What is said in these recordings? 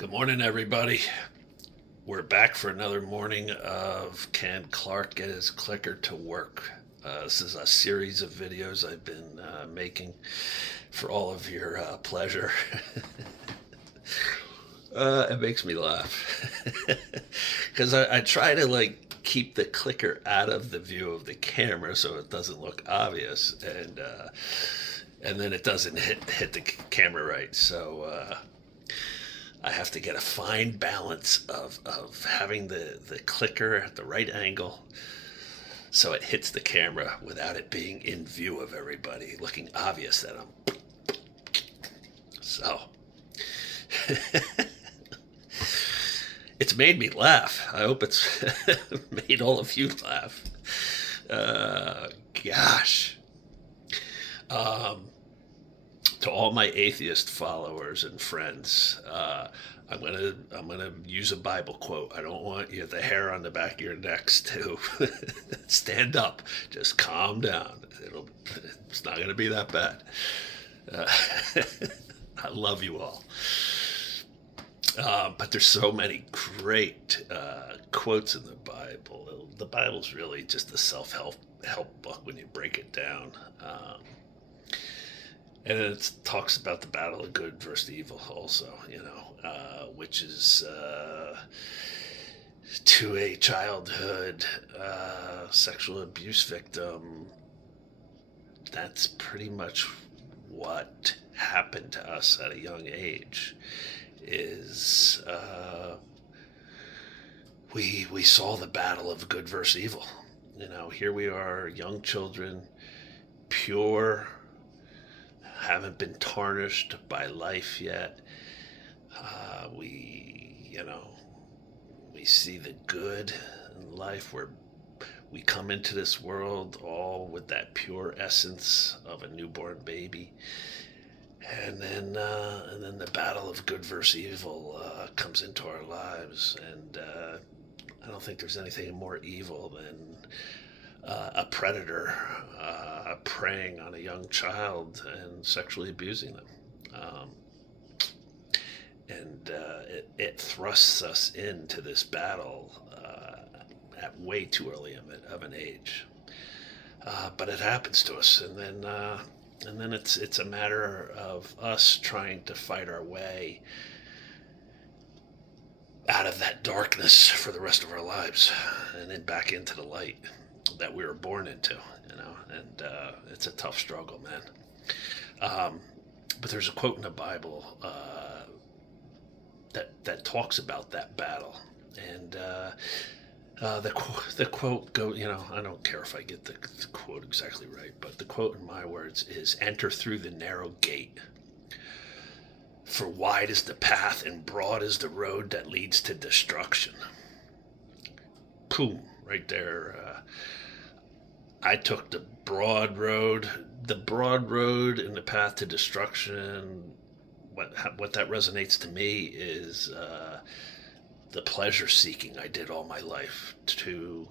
Good morning, everybody. We're back for another morning of Can Clark Get His Clicker to Work? This is a series of videos I've been making for all of your pleasure. It makes me laugh because I try to keep the clicker out of the view of the camera so it doesn't look obvious, and then it doesn't hit the camera right. So I have to get a fine balance of having the clicker at the right angle so it hits the camera without it being in view of everybody, looking obvious that I'm. So it's made me laugh. I hope it's made all of you laugh. Gosh. Um, to all my atheist followers and friends, I'm gonna use a Bible quote. I don't want you the hair on the back of your necks to stand up. Just calm down. It's not gonna be that bad. Uh, I love you all. But there's so many great quotes in the Bible. The Bible's really just a self help book when you break it down. And it talks about the battle of good versus evil, also, which is to a childhood sexual abuse victim. That's pretty much what happened to us at a young age. Is we saw the battle of good versus evil. Here we are, young children, pure, haven't been tarnished by life yet. We see the good in life, where we come into this world all with that pure essence of a newborn baby, and then the battle of good versus evil comes into our lives, and I don't think there's anything more evil than a predator preying on a young child and sexually abusing them. And it thrusts us into this battle at way too early of an age. But it happens to us, and then it's a matter of us trying to fight our way out of that darkness for the rest of our lives, and then back into the light that we were born into. And it's a tough struggle, man. But there's a quote in the Bible that talks about that battle, and the quote go. I don't care if I get the quote exactly right, but the quote in my words is, "Enter through the narrow gate. For wide is the path and broad is the road that leads to destruction." Boom, right there. I took the broad road. The broad road and the path to destruction. What that resonates to me is the pleasure seeking I did all my life to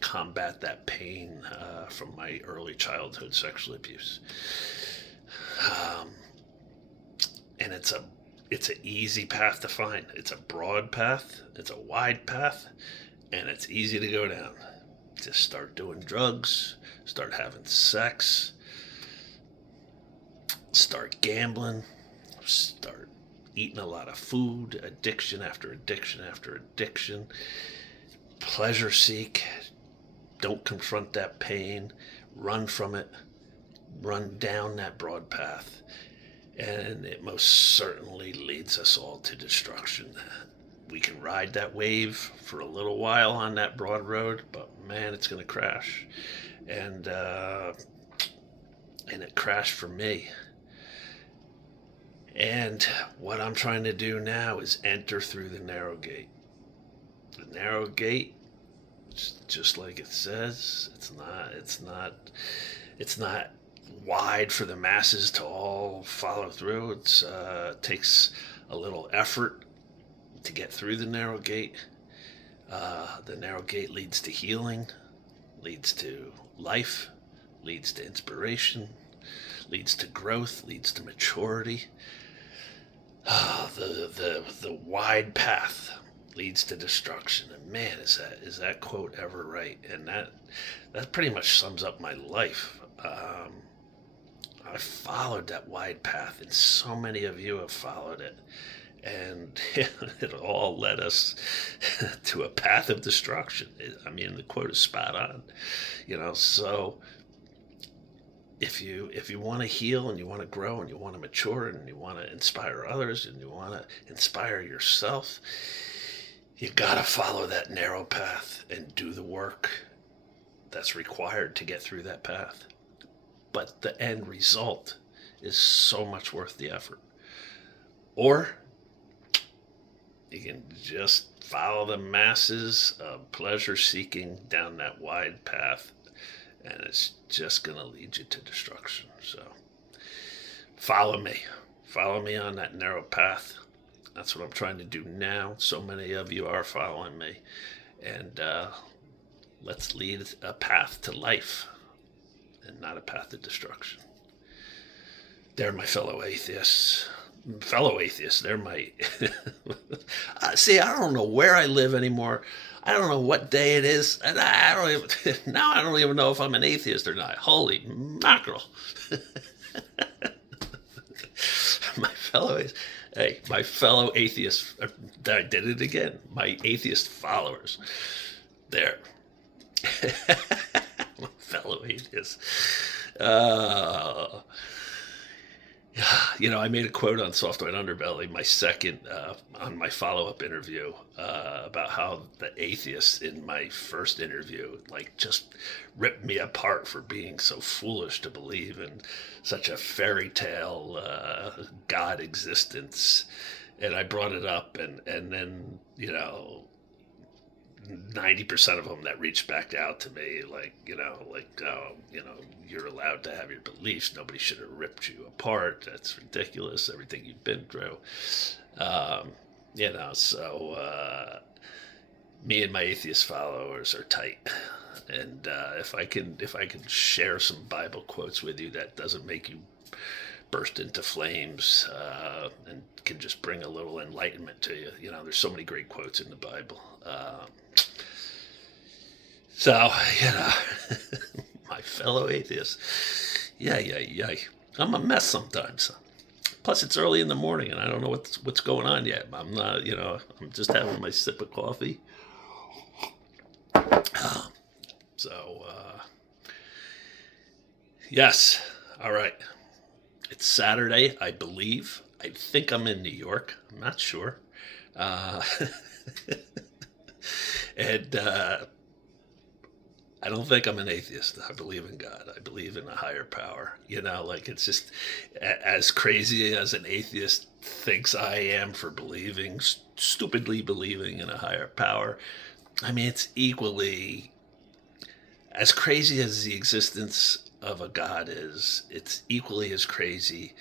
combat that pain from my early childhood sexual abuse. And it's an easy path to find. It's a broad path. It's a wide path, and it's easy to go down. Just start doing drugs, start having sex, start gambling, start eating a lot of food, addiction after addiction after addiction, pleasure seek, don't confront that pain, run from it, run down that broad path, and it most certainly leads us all to destruction. We can ride that wave for a little while on that broad road, but man, it's going to crash. And it crashed for me. And what I'm trying to do now is enter through the narrow gate. The narrow gate, just like it says, it's not wide for the masses to all follow through. It takes a little effort to get through the narrow gate. The narrow gate leads to healing, leads to life, leads to inspiration, leads to growth, leads to maturity. the wide path leads to destruction. And man, is that quote ever right? And that pretty much sums up my life. I followed that wide path, and so many of you have followed it, and it all led us to a path of destruction. I mean, the quote is spot on, So if you want to heal, and you want to grow, and you want to mature, and you want to inspire others, and you want to inspire yourself, you gotta follow that narrow path and do the work that's required to get through that path. But the end result is so much worth the effort. Or you can just follow the masses of pleasure seeking down that wide path, and it's just going to lead you to destruction. So follow me on that narrow path. That's what I'm trying to do now. So many of you are following me, and let's lead a path to life and not a path to destruction. They're my fellow atheists. They're my... See, I don't know where I live anymore. I don't know what day it is. And I don't even know if I'm an atheist or not. Holy mackerel. My fellow atheists, I did it again. My atheist followers. There. My fellow atheists. I made a quote on Soft White Underbelly, my second, on my follow-up interview, about how the atheists in my first interview, just ripped me apart for being so foolish to believe in such a fairy tale God existence. And I brought it up, and then, 90% of them that reached back out to me, you're allowed to have your beliefs. Nobody should have ripped you apart. That's ridiculous. Everything you've been through. Me and my atheist followers are tight. And if I can share some Bible quotes with you that doesn't make you burst into flames, and can just bring a little enlightenment to you. There's so many great quotes in the Bible. My fellow atheists, yeah. I'm a mess sometimes. Plus, it's early in the morning, and I don't know what's going on yet. I'm not, I'm just having my sip of coffee. Yes, all right. It's Saturday, I believe. I think I'm in New York. I'm not sure. And I don't think I'm an atheist. I believe in God. I believe in a higher power. It's just as crazy as an atheist thinks I am for stupidly believing in a higher power. I mean, it's equally as crazy as the existence of a God is. It's equally as crazy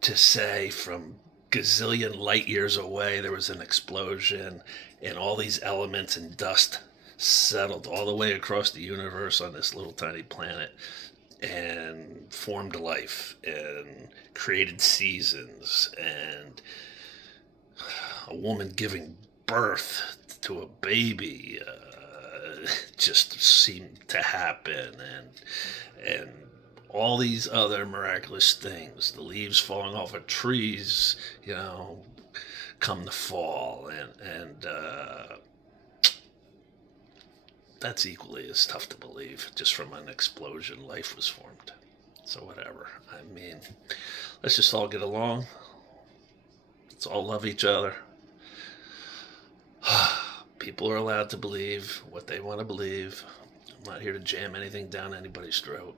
to say from gazillion light years away there was an explosion and all these elements and dust settled all the way across the universe on this little tiny planet and formed life and created seasons and a woman giving birth to a baby just seemed to happen, and all these other miraculous things, the leaves falling off of trees, come to fall, and that's equally as tough to believe. Just from an explosion, life was formed. So whatever. I mean, let's just all get along. Let's all love each other. People are allowed to believe what they want to believe. I'm not here to jam anything down anybody's throat.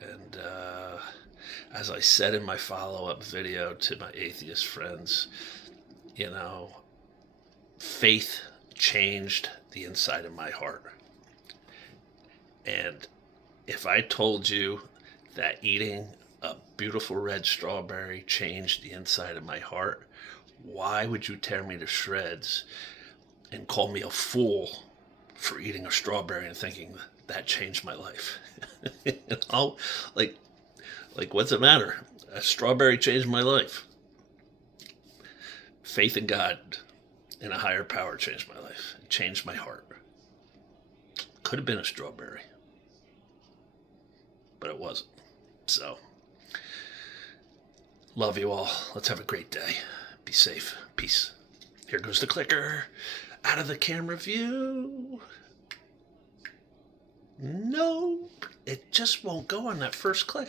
And as I said in my follow-up video to my atheist friends, faith changed the inside of my heart. And if I told you that eating a beautiful red strawberry changed the inside of my heart, why would you tear me to shreds and call me a fool for eating a strawberry and thinking that changed my life? Like what's the matter? A strawberry changed my life. Faith in God and a higher power changed my life. It changed my heart. Could have been a strawberry, but it wasn't. So, love you all. Let's have a great day. Be safe. Peace. Here goes the clicker. Out of the camera view. Nope. It just won't go on that first click.